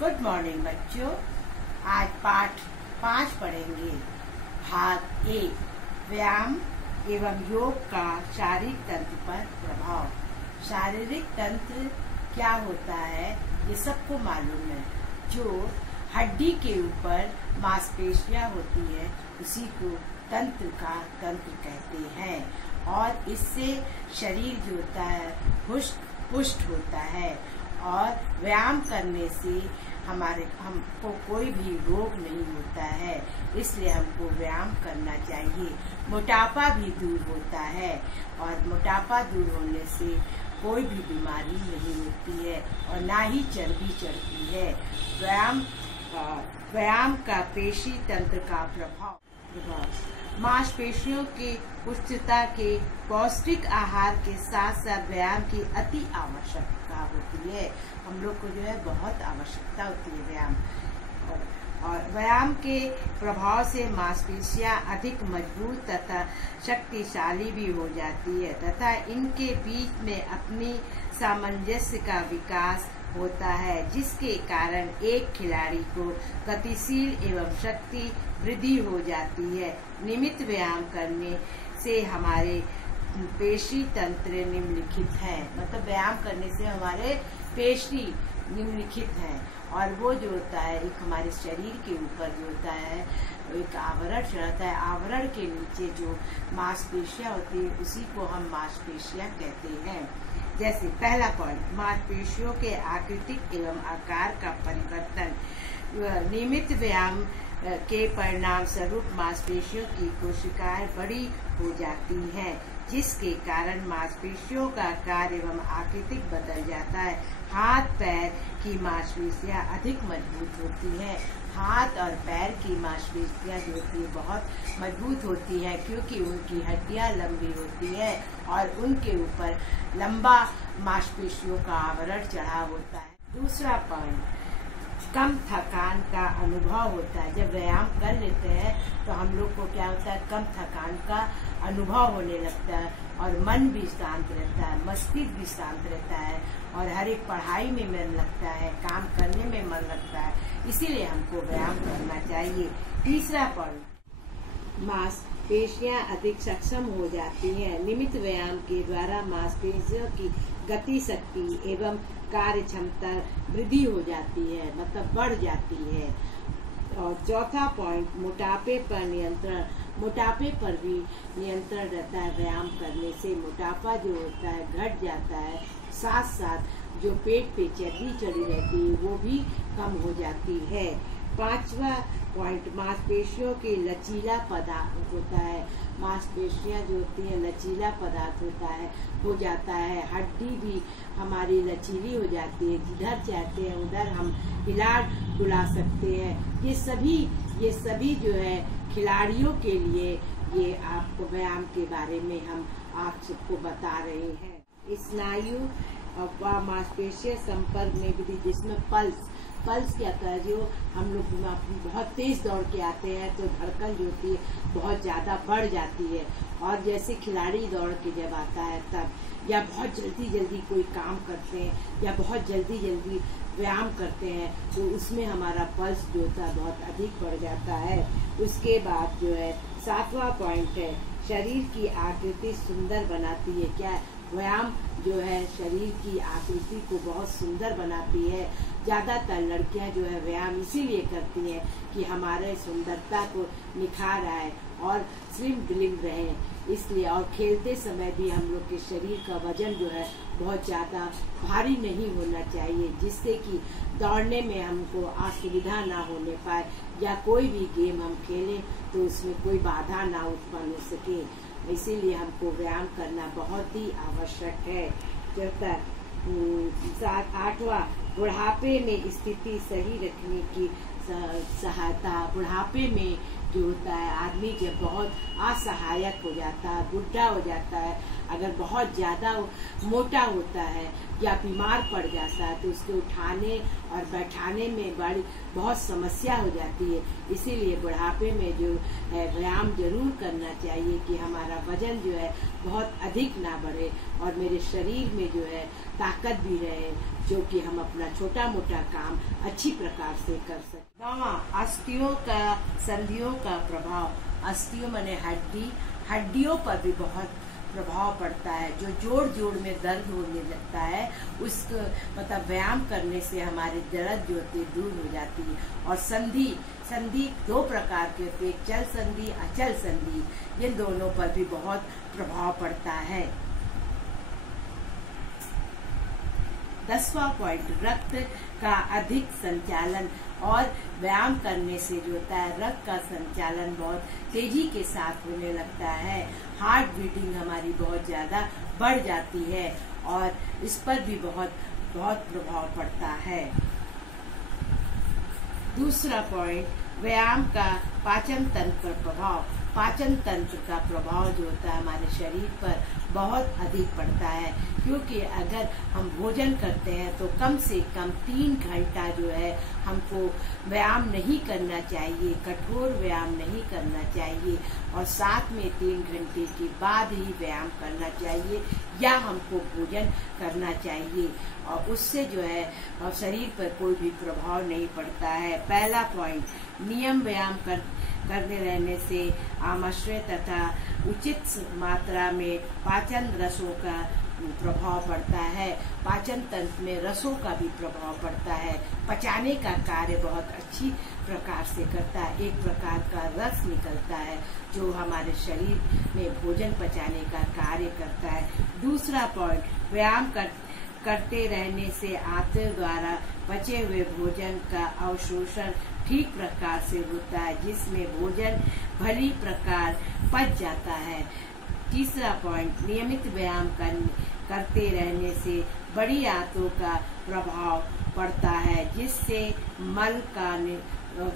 Good morning बच्चों। आज पाठ 5 पढ़ेंगे। भाग 1 व्यायाम एवं योग का शारीरिक तंत्र पर प्रभाव। शारीरिक तंत्र क्या होता है ये सबको मालूम है। जो हड्डी के ऊपर मांसपेशियां होती है उसी को तंत्र कहते हैं और इससे शरीर जो होता है हुष्ट पुष्ट होता है और व्यायाम करने से हमको कोई भी रोग नहीं होता है, इसलिए हमको व्यायाम करना चाहिए। मोटापा भी दूर होता है और मोटापा दूर होने से कोई भी बीमारी नहीं होती है और ना ही चर्बी चढ़ती है। व्यायाम का पेशी तंत्र का प्रभाव। मांसपेशियों की पुष्टता के पौष्टिक आहार के साथ साथ व्यायाम की अति आवश्यकता होती है। हम लोग को जो है बहुत आवश्यकता होती है व्यायाम और व्यायाम के प्रभाव से मांसपेशियां अधिक मजबूत तथा शक्तिशाली भी हो जाती है तथा इनके बीच में अपनी सामंजस्य का विकास होता है, जिसके कारण एक खिलाड़ी को गतिशील एवं शक्ति वृद्धि हो जाती है। नियमित व्यायाम करने से हमारे पेशी तंत्र निम्नलिखित है, मतलब व्यायाम करने से हमारे पेशी निम्नलिखित है और वो जो होता है एक हमारे शरीर के ऊपर जो होता है एक आवरण चढ़ता है। आवरण के नीचे जो मांसपेशियां होती है उसी को हम मांसपेशियां कहते हैं। जैसे पहला पॉइंट, मांसपेशियों के आकृतिक एवं आकार का परिवर्तन। नियमित व्यायाम के परिणाम स्वरूप मांसपेशियों की कोशिकाएं बड़ी हो जाती हैं, जिसके कारण मांसपेशियों का आकार एवं आकृतिक बदल जाता है। हाथ पैर की मांसपेशियां अधिक मजबूत होती हैं। हाथ और पैर की मांसपेशियां जो होती है बहुत मजबूत होती है क्योंकि उनकी हड्डियां लंबी होती है और उनके ऊपर लंबा मांसपेशियों का आवरण चढ़ा होता है। दूसरा पॉइंट, कम थकान का अनुभव होता है। जब व्यायाम कर लेते हैं तो हम लोग को क्या होता है, कम थकान का अनुभव होने लगता है और मन भी शांत रहता है, मस्तिष्क भी शांत रहता है और हर एक पढ़ाई में मन लगता है, काम करने में मन लगता है। इसीलिए हमको व्यायाम करना चाहिए। तीसरा पॉइंट, मांसपेशियां अधिक सक्षम हो जाती हैं। नियमित व्यायाम के द्वारा मांसपेशियों की गति शक्ति एवं कार्य क्षमता वृद्धि हो जाती है, मतलब बढ़ जाती है। और चौथा पॉइंट, मोटापे पर नियंत्रण। मोटापे पर भी नियंत्रण रहता है। व्यायाम करने से मोटापा जो होता है घट जाता है, साथ साथ जो पेट पे चर्बी चढ़ी रहती है वो भी कम हो जाती है। पांचवा पॉइंट, मांसपेशियों के लचीला पदार्थ होता है। मांसपेशियां जो होती है लचीला पदार्थ हो जाता है। हड्डी भी हमारी लचीली हो जाती है, जिधर चाहते हैं उधर हम हिला डुला सकते हैं। ये सभी जो है खिलाड़ियों के लिए ये आपको व्यायाम के बारे में हम आप सबको बता रहे हैं। स्नायु व मांसपेशियों संपर्क में विधि, जिसमें पल्स क्या होता है, जो हम लोग बहुत तेज दौड़ के आते हैं तो धड़कन जो होती है बहुत ज्यादा बढ़ जाती है और जैसे खिलाड़ी दौड़ के जब आता है तब या बहुत जल्दी कोई काम करते हैं या बहुत जल्दी व्यायाम करते हैं तो उसमें हमारा पल्स जो होता है बहुत अधिक बढ़ जाता है। उसके बाद जो है 7वां पॉइंट है, शरीर की आकृति सुंदर बनाती है। क्या व्यायाम जो है शरीर की आकृति को बहुत सुंदर बनाती है। ज्यादातर लड़कियां जो है व्यायाम इसीलिए करती हैं कि हमारे सुंदरता को निखार आए और स्लिम ग्लिम रहे, इसलिए। और खेलते समय भी हम लोग के शरीर का वजन जो है बहुत ज्यादा भारी नहीं होना चाहिए, जिससे कि दौड़ने में हमको असुविधा ना होने पाए या कोई भी गेम हम खेलें तो उसमें कोई बाधा ना उत्पन्न हो सके। इसीलिए हमको व्यायाम करना बहुत ही आवश्यक है। 8वां, बुढ़ापे में स्थिति सही रखने की सहायता। बुढ़ापे में जो होता है आदमी जब बहुत असहायक हो जाता है, बुढ़ा हो जाता है, अगर बहुत ज्यादा मोटा होता है या बीमार पड़ जाता है तो उसके उठाने और बैठाने में बहुत समस्या हो जाती है। इसीलिए बुढ़ापे में जो है व्यायाम जरूर करना चाहिए कि हमारा वजन जो है बहुत अधिक ना बढ़े और मेरे शरीर में जो है ताकत भी रहे, जो कि हम अपना छोटा मोटा काम अच्छी प्रकार से कर सकें। 9वां, अस्थियों का संधियों का प्रभाव। अस्थियों माने हड्डियों पर भी बहुत प्रभाव पड़ता है। जो जोड़ में दर्द होने लगता है उसको मतलब व्यायाम करने से हमारे दर्द जो होती है दूर हो जाती है। और संधि 2 प्रकार के होते हैं, चल संधि, अचल संधि। इन दोनों पर भी बहुत प्रभाव पड़ता है। 10वां पॉइंट, रक्त का अधिक संचालन। और व्यायाम करने से जो होता है रक्त का संचालन बहुत तेजी के साथ होने लगता है। हार्ट बीटिंग हमारी बहुत ज्यादा बढ़ जाती है और इस पर भी बहुत प्रभाव पड़ता है। दूसरा पॉइंट, व्यायाम का पाचन तंत्र पर प्रभाव। पाचन तंत्र का प्रभाव जो होता है हमारे शरीर पर बहुत अधिक पड़ता है, क्योंकि अगर हम भोजन करते हैं तो कम से कम 3 घंटा जो है हमको व्यायाम नहीं करना चाहिए, कठोर व्यायाम नहीं करना चाहिए और साथ में 3 घंटे के बाद ही व्यायाम करना चाहिए या हमको भोजन करना चाहिए और उससे जो है शरीर पर कोई भी प्रभाव नहीं पड़ता है। पहला पॉइंट, नियम व्यायाम करने रहने से आमाशय तथा उचित मात्रा में पाचन रसों का प्रभाव पड़ता है। पाचन तंत्र में रसों का भी प्रभाव पड़ता है। पचाने का कार्य बहुत अच्छी प्रकार से करता है। एक प्रकार का रस निकलता है जो हमारे शरीर में भोजन पचाने का कार्य करता है। दूसरा पॉइंट, व्यायाम करते रहने से आंतों द्वारा पचे हुए भोजन का अवशोषण ठीक प्रकार से होता है, जिसमें भोजन भली प्रकार पच जाता है। तीसरा पॉइंट, नियमित व्यायाम करते रहने से बड़ी आंतों का प्रभाव पड़ता है, जिससे मल का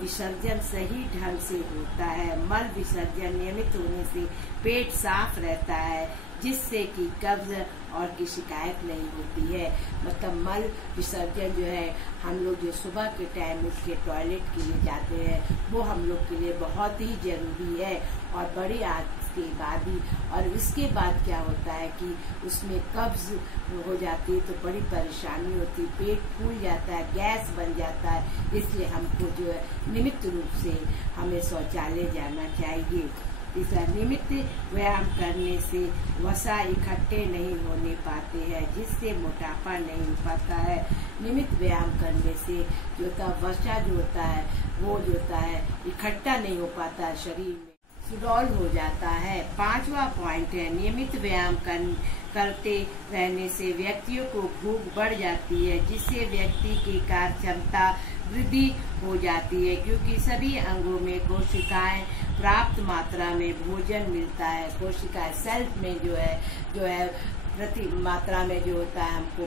विसर्जन सही ढंग से होता है। मल विसर्जन नियमित होने से पेट साफ रहता है, जिससे कि कब्ज और की शिकायत नहीं होती है। मतलब मल विसर्जन जो है हम लोग जो सुबह के टाइम उठ के टॉयलेट के लिए जाते हैं वो हम लोग के लिए बहुत ही जरूरी है। और बड़ी आंत के बाद ही और इसके बाद क्या होता है कि उसमें कब्ज हो जाती है तो बड़ी परेशानी होती है, पेट फूल जाता है, गैस बन जाता है। इसलिए हमको जो है नियमित रूप से हमें शौचालय जाना चाहिए। तीसरा, नियमित व्यायाम करने से वसा इकट्ठे नहीं होने पाते हैं, जिससे मोटापा नहीं हो पाता है। नियमित व्यायाम करने से जो होता है वसा जो होता है वो जो होता है इकट्ठा नहीं हो पाता है, शरीर में सुडौल हो जाता है। 5वां पॉइंट है, नियमित व्यायाम करते रहने से व्यक्तियों को भूख बढ़ जाती है, जिससे व्यक्ति की कार्य क्षमता वृद्धि हो जाती है, क्योंकि सभी अंगों में कोशिकाएं प्राप्त मात्रा में भोजन मिलता है। कोशिकाएं सेल्फ में जो है प्रति मात्रा में जो होता है हमको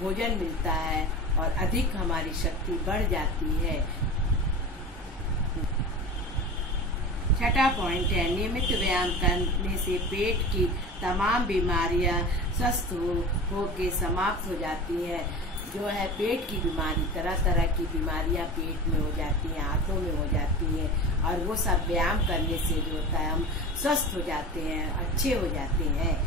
भोजन मिलता है और अधिक हमारी शक्ति बढ़ जाती है। 6वां पॉइंट है, नियमित व्यायाम करने से पेट की तमाम बीमारियां स्वस्थ हो के समाप्त हो जाती है। जो है पेट की बीमारी, तरह तरह की बीमारियां पेट में हो जाती हैं, हाथों में हो जाती हैं और वो सब व्यायाम करने से जो होता है हम स्वस्थ हो जाते हैं, अच्छे हो जाते हैं।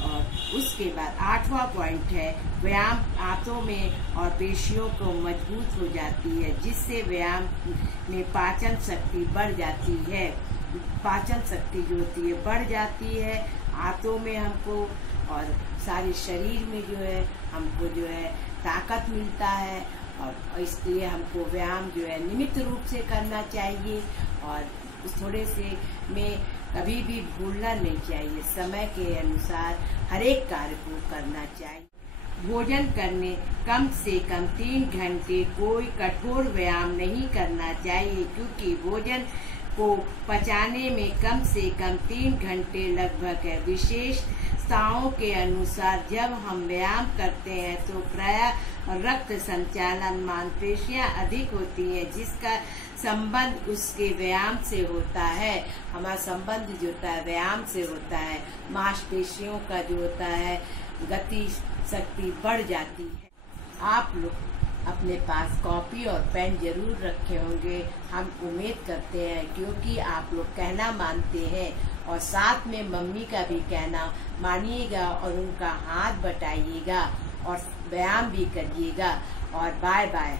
और उसके बाद 8वां पॉइंट है, व्यायाम आंतों में और पेशियों को मजबूत हो जाती है, जिससे व्यायाम में पाचन शक्ति बढ़ जाती है। पाचन शक्ति जो होती है बढ़ जाती है आंतों में हमको और सारे शरीर में जो है हमको जो है ताकत मिलता है। और इसलिए हमको व्यायाम जो है नियमित रूप से करना चाहिए और थोड़े से में कभी भी भूलना नहीं चाहिए। समय के अनुसार हर एक कार्य को करना चाहिए। भोजन करने कम से कम 3 घंटे कोई कठोर व्यायाम नहीं करना चाहिए, क्योंकि भोजन को पचाने में कम से कम 3 घंटे लगभग है। विशेष चिकित्साओं के अनुसार जब हम व्यायाम करते हैं तो प्रायः रक्त संचालन, मांसपेशियां अधिक होती हैं, जिसका संबंध उसके व्यायाम से होता है। हमारा संबंध जो होता है व्यायाम से होता है। मांसपेशियों का जो होता है गति शक्ति बढ़ जाती है। आप लोग अपने पास कॉपी और पेन जरूर रखे होंगे, हम उम्मीद करते हैं, क्योंकि आप लोग कहना मानते हैं और साथ में मम्मी का भी कहना मानिएगा और उनका हाथ बटाइएगा और व्यायाम भी करिएगा। और बाय बाय।